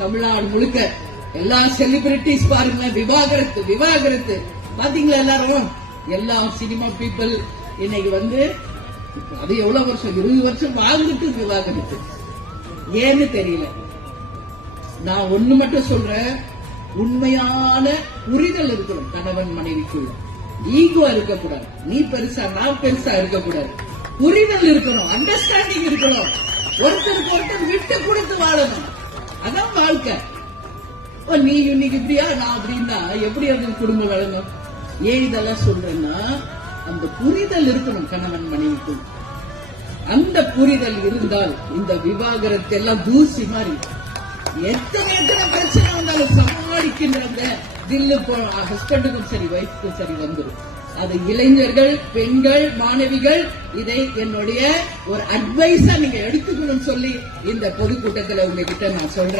தமிழ்நாடு முழுக்க எல்லா செலிபிரிட்டிஸ் பாருங்க, விவாகரத்து விவாகரத்து பாத்தீங்களா? எல்லாரும் எல்லா சினிமா பீப்புள் இன்னைக்கு அது எவ்வளவு வருஷம், 20 வருஷம் வாழ்ந்துட்டு விவாகரத்து. ஏன்னு தெரியல. நான் ஒண்ணு மட்டும் சொல்றேன், உண்மையான புரிதல் இருக்கணும் கணவன் மனைவிக்குள்ள. ஈகோ இருக்கக்கூடாது, நீ பெருசா நான் பெருசா இருக்கக்கூடாது. புரிதல் இருக்கணும், அண்டர்ஸ்டாண்டிங் இருக்கணும், ஒருத்தருக்கு ஒருத்தர் விட்டு கொடுத்து வாழணும். அதான் வாழ்க்கை. நீ இன்னைக்கு இப்படியா நான் அப்படின்னா எப்படி அது குடும்பம் வழங்கும்? ஏன் இதெல்லாம் சொல்றேன்னா, அந்த புரிதல் இருக்கணும் கணவன் மனைவிக்கு. அந்த புரிதல் இருந்தால் இந்த விவாகரத்து எல்லாம் தூசி மாதிரி. எத்தனை பிரச்சனை வந்தாலும் சமாளிக்கின்ற அந்த தில்லு ஹஸ்பண்டுக்கும் சரி வைஃப்க்கும் சரி வந்துடும். அது இளைஞர்கள், பெண்கள், மாணவிகள் இதை என்னுடைய ஒரு அட்வைஸா நீங்க எடுத்துக்கணும்னு சொல்லி இந்த பொதுக்கூட்டத்தில் உங்ககிட்ட நான் சொல்றேன்.